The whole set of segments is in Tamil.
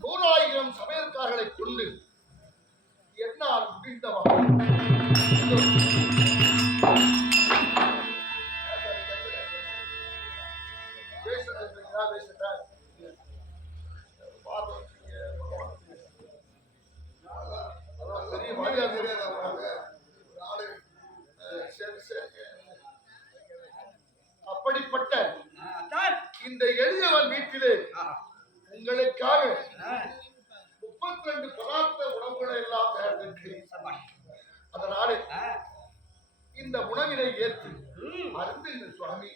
100,000 சமையல்காரர்களை கொண்டு என்னால் முடிந்தவா அப்படிப்பட்ட இந்த எளியவன் வீட்டிலே உங்களுக்காக 32 பதார்த்த உணவுகளை எல்லாம் தயாரித்திருக்கிறேன். அதனாலே இந்த உணவினை ஏற்று அருந்துங்கள் சுவாமி.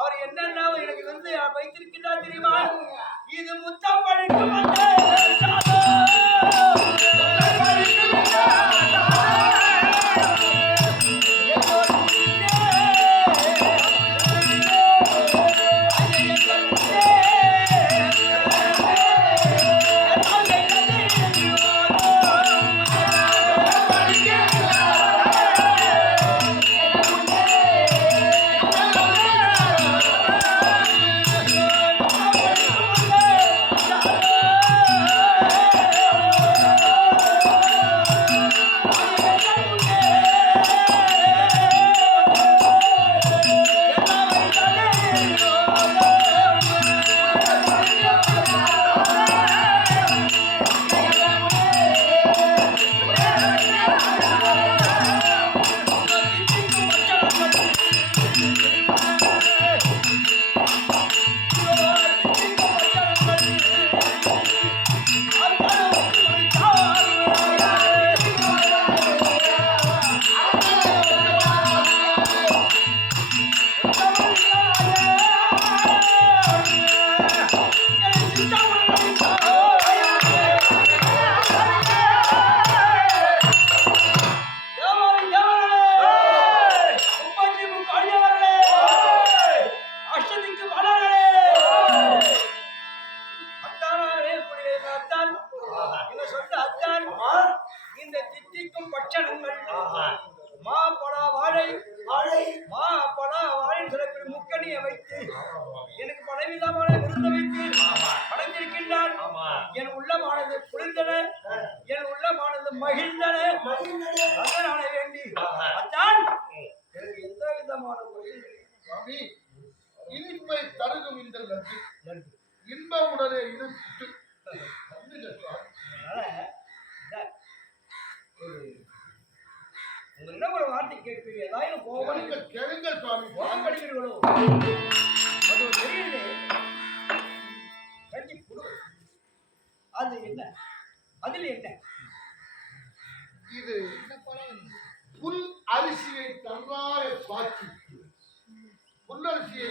அவர் என்னென்ன எனக்கு வந்து வைத்திருக்கிறார் தெரியுமா? இது முத்தம் பழிக்கும் எனக்கு பலவிதமான விருந்த வைத்து படைத்திருக்கின்றான். என் உள்ளமானது குளிர்ந்தன, என் உள்ளமானது மகிழ்ந்தன. அதனால வேண்டி அத்தான் எனக்கு எந்த விதமான சுவாமி இனிப்பை தருகும் இந்த லட்டு இன்பமுடனே இருட்டு உங்களிடம் ஒரு வார்த்தை கேட்பீங்க, ஏதாவது கோபம் கேளுங்கள் சுவாமி. கோபம் படிக்கிறீர்களோ அது ஒரு தெரியல கட்டி கொடு. அது என்ன? அதில் என்ன? இது புல் அரிசியை தன்னார பாக்கி புல்லரிசியை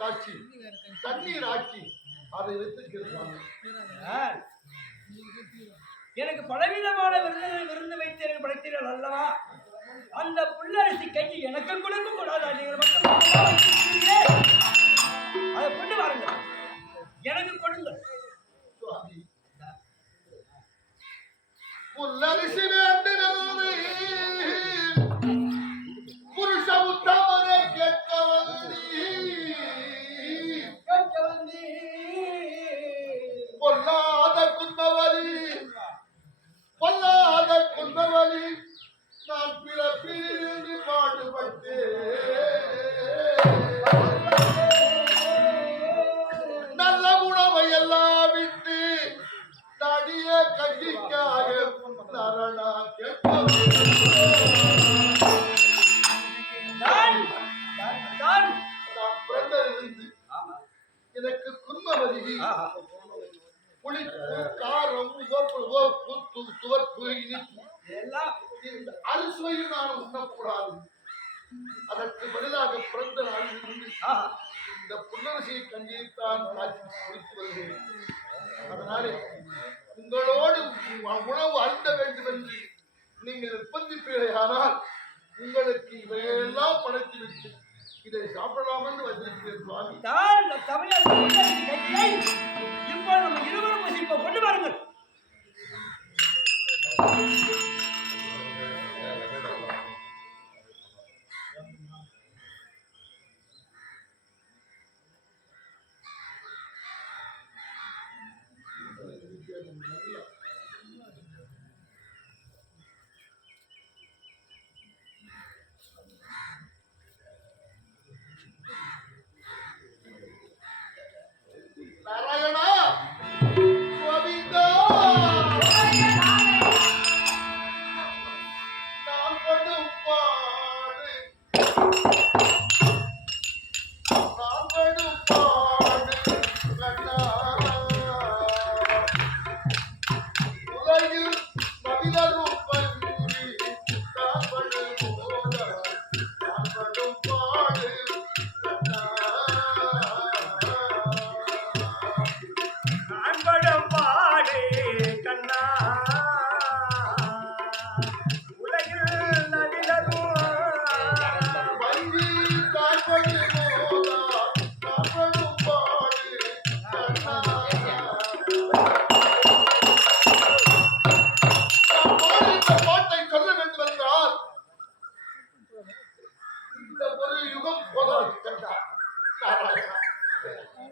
காய்ச்சி தண்ணீர் ஆக்கி அதை வைத்திருக்கிறாங்க. எனக்கு பலவிதமான விருந்து வைத்து எனக்கு படைத்தீர்கள் அல்லவா? அந்த புல்லரிசி கஞ்சி எனக்கு கொடுக்க கூடாதா? நீங்கள் மட்டும் அதை கொண்டு வாருங்கள், எனக்கு கொடுங்கள். புல்லரிசி வேண்டினது புருஷ உத்தமரை கேட்க வந்தி பொல்லாத குந்தவலி நான் பிறப்பிலிருந்து பாடுபட்டு நல்ல உணவை எல்லாம் விட்டு நடிய கஞ்சிக்காக நரணா கேட்க நான் பிறந்திருந்து எனக்கு குன்மவதி புளிப்பு காரம் துவர்ப்பு இனிப்பு அறுசுவையும் நான் உண்ணக்கூடாது. அதற்கு பதிலாக பிறந்த நாளில் இருந்து இந்த புல்லரிசி கஞ்சியைத்தான் காட்சி குடித்து வருகிறேன். அதனாலே உங்களோடு உணவு அருந்த வேண்டும் என்று நீங்கள் நிர்பந்திப்பீர்களே, ஆனால் உங்களுக்கு இவையெல்லாம் படைத்து விட்டு இதை சாப்பிடலாம் என்று வந்திருக்கிறேன் சுவாமி. இப்போ நம்ம இருவரும் வசிப்போம், கொண்டு வாருங்கள். நாராயணா கோவிந்தா நான் படும் பாடு கண்ணா உலகில் நவிலரும் பன்றி நான் படும் பாடு கண்ணா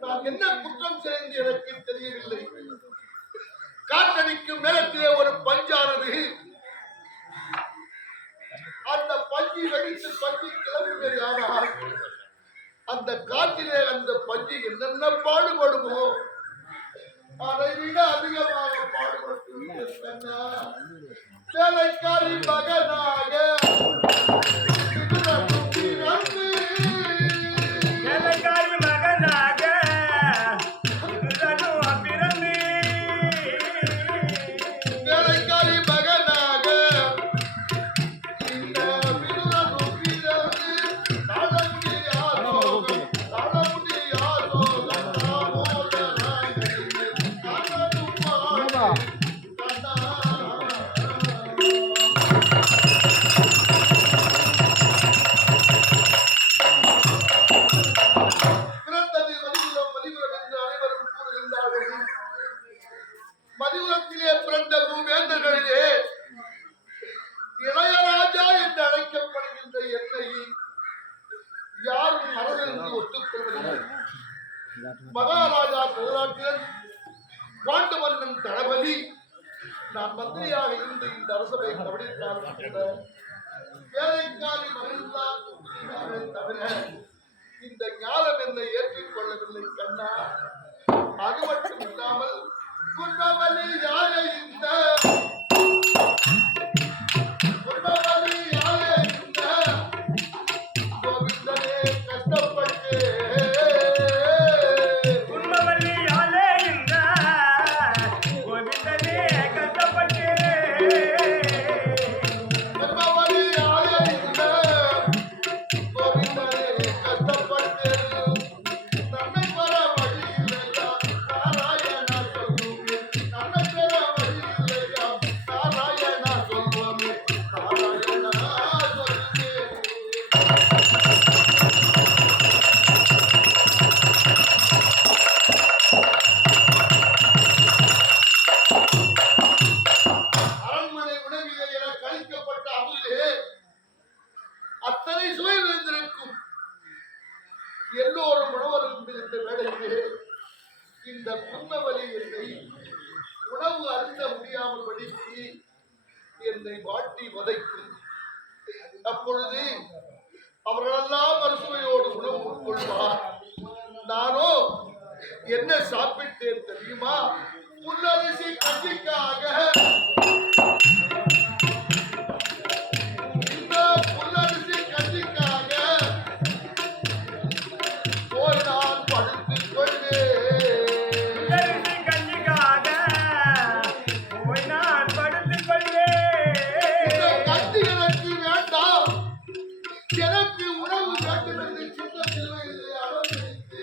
நான் என்ன குற்றம் செய்து எனக்கு தெரியவில்லை. காற்றடிக்கும் நேரத்திலே ஒரு பஞ்சானது அந்த பஞ்சு வெடித்து பஞ்சு கிளம்புகிறது. ஆனால் அந்த காற்றிலே அந்த பஞ்சு என்னென்ன பாடுபடுமோ அதை விட அதிகமாக பாடுபட்டு வேலைக்காரி மகனாக மதிவரத்திலே பிறந்த மூவேந்தர்களிலே இளையராஜா என்று அழைக்கப்படுகின்ற என்னை யாரும் மனதிலிருந்து ஒத்துக்கொள்வதில்லை. மகாராஜா திருநாட்டில் பாண்டு மன்னன் தளபதி நான் மந்திரியாக இருந்து இந்த அரசவை கவனித்தாலும் கூட வேலைக்காரி மகிழ்ந்தான் தவிர இந்த ஞானம் என்னை ஏற்றுக்கொள்ளவில்லை கண்ணா. அது மட்டும் இல்லாமல் குற்றவலி யாரை இந்த குற்றவலி யாரை இந்த கோவிந்தனே கஷ்டப்பட்டு குற்றவலி யாரே இந்த கோவிந்தனே கஷ்டப்பட்டு குற்றவலி யாரை இந்த கோவிந்தனே கஷ்டப்பட்டு இந்த வேளையிலே இந்த புன்னவலி என்னை உணவு அருந்த முடியாமல் படித்து என்னை வாட்டி வதைக்கும். அப்பொழுது அவர்களெல்லாம் அறுசுவையோடு உணவு உட்கொள்வார். நானோ என்ன சாப்பிட்டேன் தெரியுமா? புல்லரிசி கஞ்சிக்காக இந்த புல்லரிசி கஞ்சிக்காக போய் நான் படுத்துக் கொள்வேன். புல்லரிசி கஞ்சிக்காக போய் நான் படுத்துக் கொள்வேன். இந்த கஞ்சி எனக்கு வேண்டாம், எனக்கு உணவு வேண்டும் என்று சின்னத்தில் வைத்து அனுமதித்து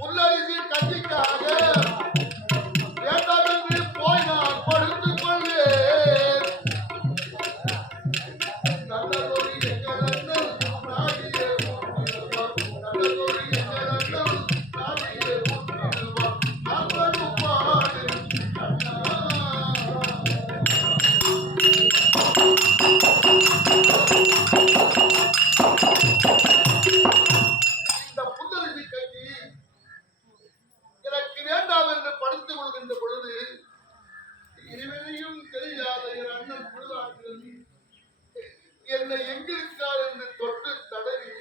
புல்லரிசி கஞ்சிக்காக வேண்டாம் என்று போய் நான் படுத்துக் கொள்வேன். நல்லதொரு எங்கள் அண்ணல் நாடியே ஊற்றிடுவார். நல்லதொரு எங்கள் அண்ணல் நாடியே ஊற்றிடுவார். நாங்களும் பாடு கண்ணா. இந்த புல்லரிசி கஞ்சி எனக்கு வேண்டாம் என்று படுத்துக் கொள்கின்ற பொழுது இருவரையும் தெரியாத என் அண்ணன் புழுவாற்றில் என்னை எங்கிருக்கார் என்று தொட்டு தடவி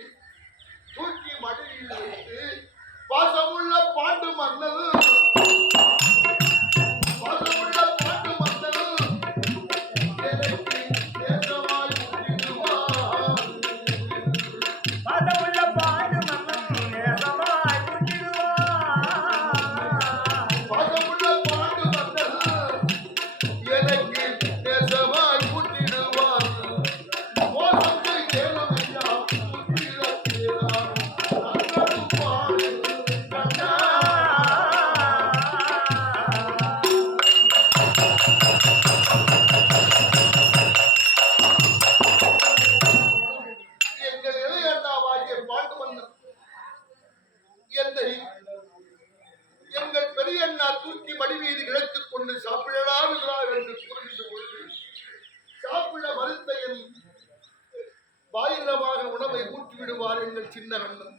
தூக்கி மடியில் வைத்து பாசமுள்ள பாண்டு மன்னல் பாசமுள்ள பாண்டு மன்னல் எனக்கு நேசமாய் ஊட்டிடுவார். பாசமுள்ள பாண்டு மன்னன் நேசமாய் ஊட்டிடுவார். பாசமுள்ள பாண்டு மன்னல் எனக்கு நேசமாய் ஊட்டிடுவார். மோசத்தை ஏலம் ஐயா ஊட்டிடத்தேதான் நாங்களும் பாடு கண்ணா. எங்கள் இளையண்ணாவாகிய பாண்டு மன்னன் என்னை எங்கள் பெரியண்ணா தூக்கி மடி மீது கிடத்துக் கொண்டு சாப்பிடலாம் என்று கூறுகின்ற பொழுது சாப்பிட மறுத்த என் பாயிரமாக உணவை ஊட்டி விடுவார் எங்கள் சின்ன அண்ணன்.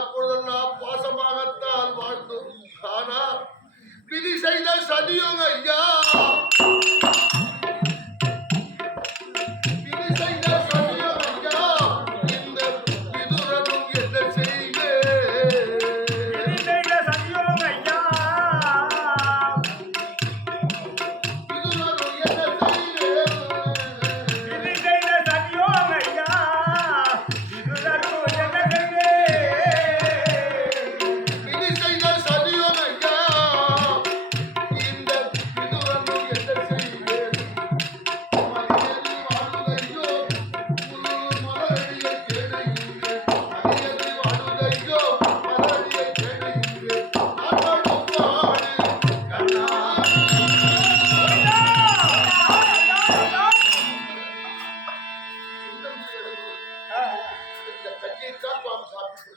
அப்பொழுதெல்லாம் பாசமாகத்தான் வாழ்ந்தோம். ஆனால் விதி செய்த சதியும் ஐயா, விதி செய்த சதியும் ஐயா, இந்த விதுரனும் என்ன செய்வேன்? விதி செய்த சதியோம் ஐயா, விதுரனும் என்ன செய்வேன்? விதி செய்த சதியோம் ஐயா, விதுரனும் என்ன செய்வேன்? விதி செய்த சதியும் ஐயா, இந்த விதுரனும் என்ன செய்வேன்? மனிதனி வாழுதையோ புது மலரடியை தேடுகின்றேன். மனிதனி வாழுதையோ மலரடியை தேடுகின்றேன். நாங்களும் பாடு கண்ணா. இந்த கட்சியைத்தான் நாம் சாப்பிட்டு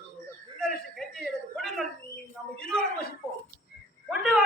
புல்லரிசி கஞ்சி எனக்கு கொடு, நம்ம இருவரும் வசிப்போம்.